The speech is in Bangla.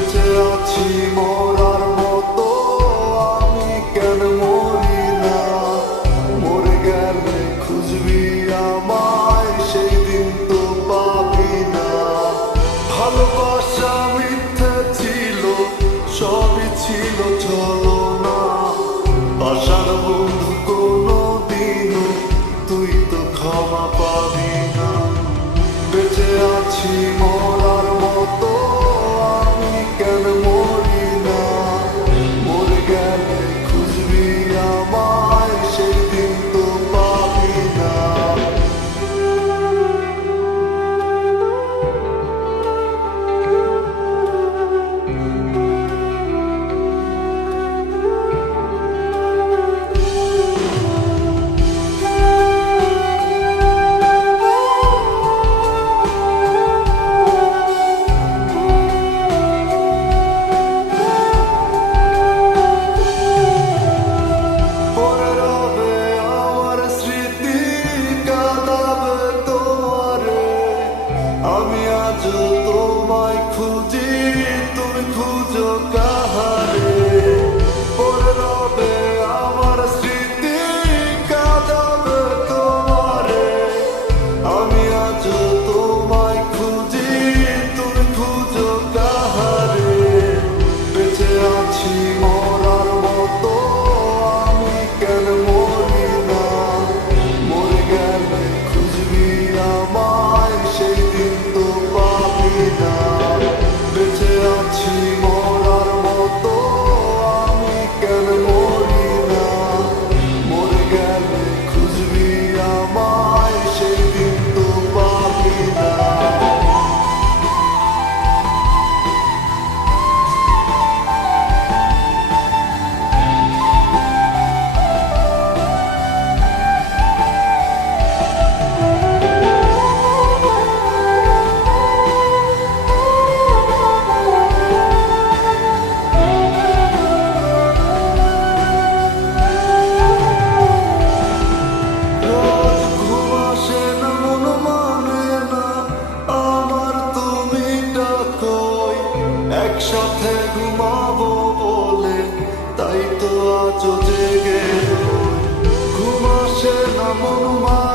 বেঁচে আছি মরার মতো, আমি কেন মরি না? মরে গেলে খুঁজবি আমায় সেই দিন তো পাবি না। ভালোবাসা মিথ্যে ছিল, সবই ছিল চলো না আশার বন্ধু কোনো দিন তুই তো ক্ষমা পাবি না। বেঁচে আছি খুঁজো জেগে। ঘুম আসে না মন মানে